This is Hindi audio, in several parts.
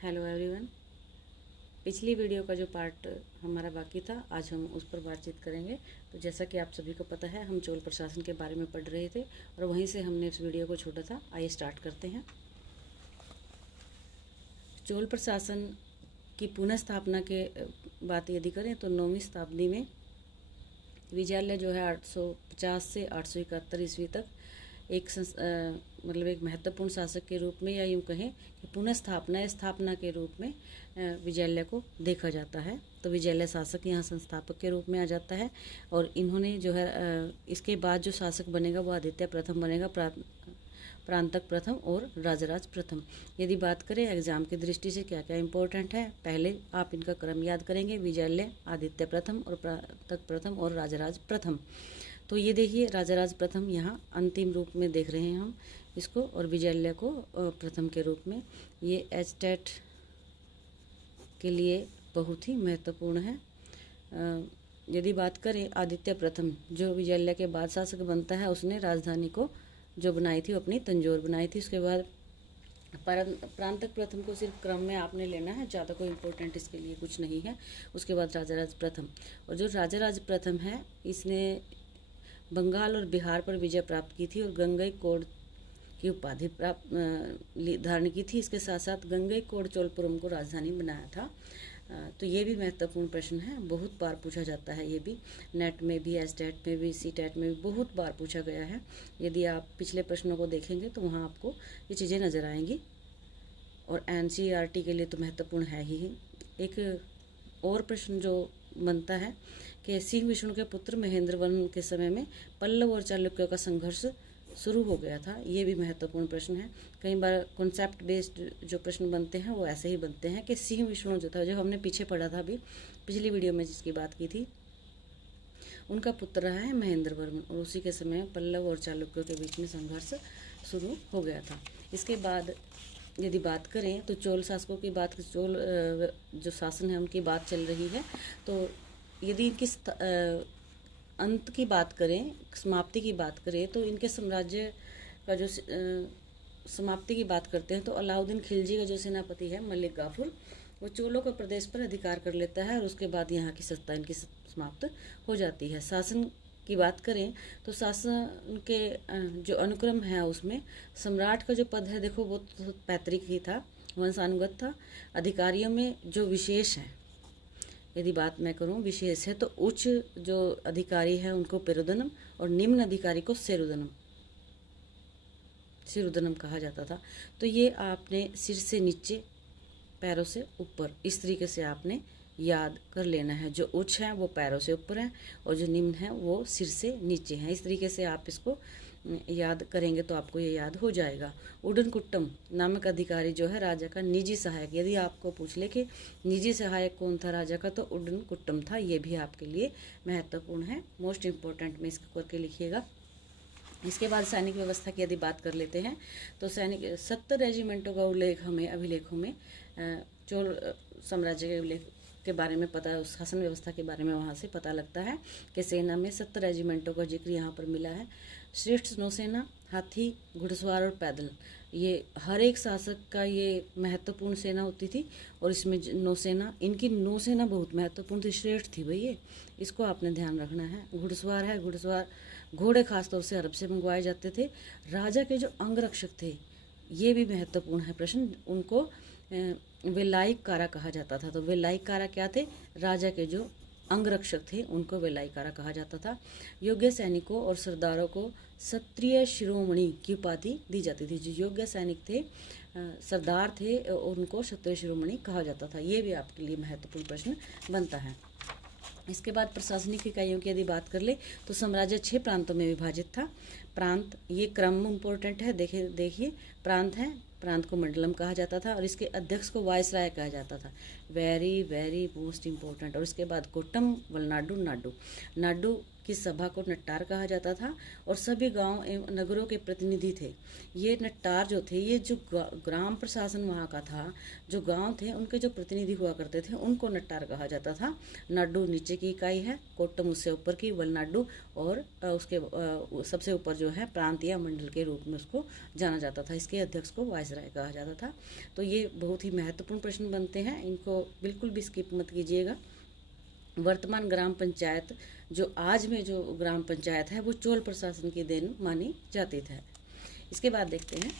Hello everyone. पिछली वीडियो का जो पार्ट हमारा बाकी था, आज हम उस पर बातचीत करेंगे। तो जैसा कि आप सभी को पता है, हम चोल प्रशासन के बारे में पढ़ रहे थे और वहीं से हमने इस वीडियो को छोड़ा था। आइए स्टार्ट करते हैं। चोल प्रशासन की पुनः स्थापना के बात यदि करें तो 9वीं शताब्दी में विजयालय जो है 850 से 871 ईस्वी तक मतलब एक महत्वपूर्ण शासक के रूप में, या यूँ कहें कि पुनः स्थापना के रूप में विजयालय को देखा जाता है। तो विजयालय शासक यहाँ संस्थापक के रूप में आ जाता है और इन्होंने जो है इसके बाद जो शासक बनेगा वो आदित्य प्रथम बनेगा, प्रांतक प्रथम और राजराज प्रथम। यदि बात करें एग्जाम की दृष्टि से क्या क्या इंपॉर्टेंट है, पहले आप इनका क्रम याद करेंगे, विजयालय, आदित्य प्रथम और प्रांतक प्रथम और राजराज प्रथम। तो ये देखिए राजराज प्रथम यहाँ अंतिम रूप में देख रहे हैं हम इसको, और विजयालय को प्रथम के रूप में। ये एचटेट के लिए बहुत ही महत्वपूर्ण है। यदि बात करें आदित्य प्रथम, जो विजयालय के बाद शासक बनता है, उसने राजधानी को जो बनाई थी वो अपनी तंजौर बनाई थी। उसके बाद प्रांतक प्रथम को सिर्फ क्रम में आपने लेना है, ज़्यादा कोई इम्पोर्टेंट इसके लिए कुछ नहीं है। उसके बाद राजराज प्रथम, और जो राजराज प्रथम है इसने बंगाल और बिहार पर विजय प्राप्त की थी और गंगईकोंड की उपाधि धारण की थी। इसके साथ साथ गंगईकोंड चोलपुरम को राजधानी बनाया था। तो ये भी महत्वपूर्ण प्रश्न है, बहुत बार पूछा जाता है। ये भी नेट में भी, एसटेट में भी, सीटेट में भी बहुत बार पूछा गया है। यदि आप पिछले प्रश्नों को देखेंगे तो वहाँ आपको ये चीज़ें नज़र आएंगी। और एनसीईआरटी के लिए तो महत्वपूर्ण है ही। एक और प्रश्न जो बनता है कि सिंह विष्णु के पुत्र महेंद्र वर्मन के समय में पल्लव और चालुक्यों का संघर्ष शुरू हो गया था। ये भी महत्वपूर्ण प्रश्न है। कई बार कॉन्सेप्ट बेस्ड जो प्रश्न बनते हैं वो ऐसे ही बनते हैं कि सिंह विष्णु जो था, जो हमने पीछे पढ़ा था अभी पिछली वीडियो में जिसकी बात की थी, उनका पुत्र रहा है महेंद्र वर्मन, और उसी के समय पल्लव और चालुक्यों के बीच में संघर्ष शुरू हो गया था। इसके बाद यदि बात करें तो चोल शासकों की बात, चोल जो शासन है उनकी बात चल रही है। तो यदि इनकी अंत की बात करें, समाप्ति की बात करें, तो इनके साम्राज्य का जो समाप्ति की बात करते हैं तो अलाउद्दीन खिलजी का जो सेनापति है मलिक गाफुर, वो चोलों के प्रदेश पर अधिकार कर लेता है और उसके बाद यहाँ की सत्ता इनकी समाप्त हो जाती है। शासन की बात करें तो शासन के जो अनुक्रम है उसमें सम्राट का जो पद है, देखो वो तो पैतृक ही था, वंशानुगत था। अधिकारियों में जो विशेष है, यदि बात मैं करूं विशेष है, तो उच्च जो अधिकारी है उनको पेरुदनम और निम्न अधिकारी को सिरुदनम कहा जाता था। तो ये आपने सिर से नीचे पैरों से ऊपर इस तरीके से आपने याद कर लेना है। जो उच्च है वो पैरों से ऊपर है और जो निम्न है वो सिर से नीचे है। इस तरीके से आप इसको याद करेंगे तो आपको ये याद हो जाएगा। उडनकुट्टम नामक अधिकारी जो है राजा का निजी सहायक, यदि आपको पूछ ले कि निजी सहायक कौन था राजा का, तो उडनकुट्टम था। ये भी आपके लिए महत्वपूर्ण है, मोस्ट इम्पोर्टेंट में इसको करके लिखिएगा। इसके बाद सैनिक व्यवस्था की यदि बात कर लेते हैं तो सैनिक 70 रेजिमेंटों का उल्लेख हमें अभिलेखों में चोल साम्राज्य के उल्लेख के बारे में पता, शासन व्यवस्था के बारे में वहाँ से पता लगता है कि सेना में 70 रेजिमेंटों का जिक्र यहाँ पर मिला है। श्रेष्ठ नौसेना, हाथी, घुड़सवार और पैदल, ये हर एक शासक का ये महत्वपूर्ण सेना होती थी। और इसमें नौसेना, इनकी नौसेना बहुत महत्वपूर्ण थी, श्रेष्ठ थी भाई ये, इसको आपने ध्यान रखना है। घुड़सवार है, घुड़सवार घोड़े खासतौर से अरब से मंगवाए जाते थे। राजा के जो अंगरक्षक थे, ये भी महत्वपूर्ण है प्रश्न, उनको वेलाइक कारा कहा जाता था। तो वेलाइक कारा क्या थे? राजा के जो अंगरक्षक थे उनको वेलाइक कारा कहा जाता था। योग्य सैनिकों और सरदारों को क्षत्रिय शिरोमणि की उपाधि दी जाती थी। जो योग्य सैनिक थे, सरदार थे, उनको क्षत्रिय शिरोमणि कहा जाता था। ये भी आपके लिए महत्वपूर्ण प्रश्न बनता है। इसके बाद प्रशासनिक इकाइयों की यदि बात कर ले तो साम्राज्य 6 प्रांतों में विभाजित था। प्रांत, ये क्रम इम्पोर्टेंट है, देखिए प्रांत है, प्रांत को मंडलम कहा जाता था और इसके अध्यक्ष को वायसराय कहा जाता था। Very very most important. और इसके बाद कोट्टम, वलनाडु, नाडु। नाडु की सभा को नट्टार कहा जाता था और सभी गांव एवं नगरों के प्रतिनिधि थे। ये नट्टार जो थे, ये जो ग्राम प्रशासन वहाँ का था, जो गांव थे उनके जो प्रतिनिधि हुआ करते थे उनको नट्टार कहा जाता था। नाडु नीचे की इकाई है, कोट्टम उससे ऊपर की, वलनाडु, और उसके सबसे ऊपर जो है प्रांत या मंडल के रूप में उसको जाना जाता था। इसके अध्यक्ष को वायसराय कहा जाता था। तो ये बहुत ही महत्वपूर्ण प्रश्न बनते हैं, इनको बिल्कुल भी स्किप मत कीजिएगा। वर्तमान ग्राम पंचायत, जो आज में जो ग्राम पंचायत है वो चोल प्रशासन की देन मानी जाती है। इसके बाद देखते हैं,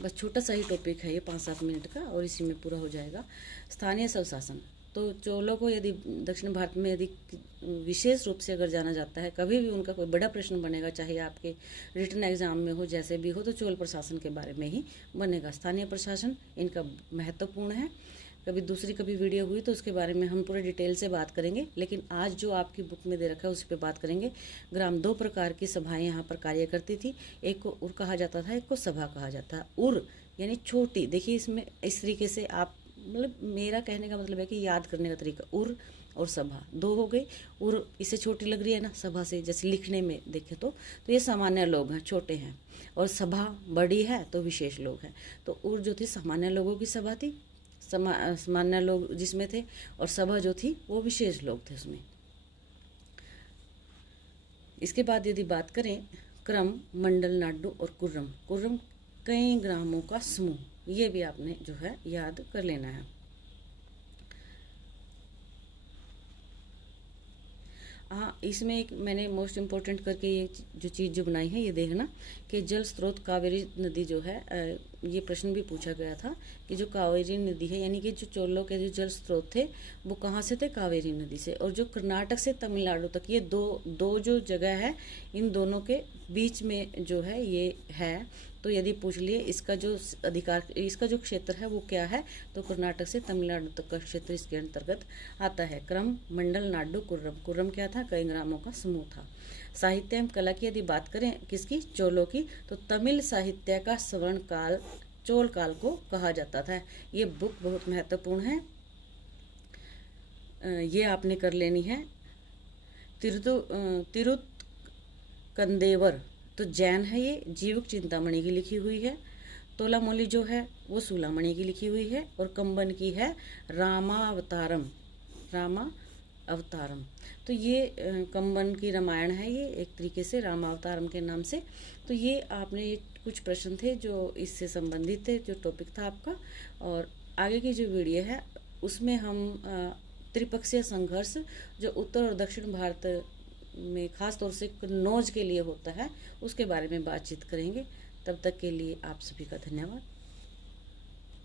बस छोटा सा ही टॉपिक है ये, 5-7 मिनट का, और इसी में पूरा हो जाएगा। स्थानीय स्वशासन। तो चोलों को यदि दक्षिण भारत में यदि विशेष रूप से अगर जाना जाता है, कभी भी उनका कोई बड़ा प्रश्न बनेगा, चाहे आपके रिटन एग्जाम में हो, जैसे भी हो, तो चोल प्रशासन के बारे में ही बनेगा। स्थानीय प्रशासन इनका महत्वपूर्ण है। कभी दूसरी कभी वीडियो हुई तो उसके बारे में हम पूरे डिटेल से बात करेंगे, लेकिन आज जो आपकी बुक में दे रखा है उस पर बात करेंगे। ग्राम 2 प्रकार की सभाएं यहाँ पर कार्य करती थी। एक को उर कहा जाता था, एक को सभा कहा जाता है। उर यानी छोटी, देखिए इसमें इस तरीके से आप, मतलब मेरा कहने का मतलब है कि याद करने का तरीका, उर और सभा 2 हो गई। उर इससे छोटी लग रही है ना सभा से, जैसे लिखने में देखें तो ये सामान्य लोग हैं, छोटे हैं, और सभा बड़ी है तो विशेष लोग हैं। तो उर जो थी सामान्य लोगों की सभा थी, सामान्य लोग जिसमें थे, और सभा जो थी वो विशेष लोग थे उसमें। इसके बाद यदि बात करें क्रम, मंडल, नाडु और कुर्रम। कुर्रम कई ग्रामों का समूह, ये भी आपने जो है याद कर लेना है। हाँ, इसमें एक मैंने मोस्ट इम्पोर्टेंट करके ये जो चीज़ जो बनाई है, ये देखना कि जल स्रोत कावेरी नदी जो है, ये प्रश्न भी पूछा गया था कि जो कावेरी नदी है, यानी कि जो चोलों के जो जल स्रोत थे वो कहाँ से थे, कावेरी नदी से। और जो कर्नाटक से तमिलनाडु तक, ये दो जो जगह है, इन दोनों के बीच में जो है ये है। तो यदि पूछ लिए इसका जो अधिकार, इसका जो क्षेत्र है वो क्या है, तो कर्नाटक से तमिलनाडु तक का क्षेत्र इसके अंतर्गत आता है। क्रम, मंडल, नाडु, कुर्रम। कुर्रम क्या था, कई ग्रामों का समूह था। साहित्य एवं कला की यदि बात करें किसकी, चोलों की, तो तमिल साहित्य का स्वर्ण काल चोल काल को कहा जाता था। ये बुक बहुत महत्वपूर्ण है, ये आपने कर लेनी है। तिरुत कंदेवर तो जैन है, ये जीवक चिंतामणि की लिखी हुई है। तोलामोली जो है वो सूलामणि की लिखी हुई है, और कंबन की है रामावतारम। तो ये कंबन की रामायण है, ये एक तरीके से रामावतारम के नाम से। तो ये आपने, ये कुछ प्रश्न थे जो इससे संबंधित थे, जो टॉपिक था आपका। और आगे की जो वीडियो है उसमें हम त्रिपक्षीय संघर्ष जो उत्तर और दक्षिण भारत में खास तौर से कन्नौज के लिए होता है, उसके बारे में बातचीत करेंगे। तब तक के लिए आप सभी का धन्यवाद।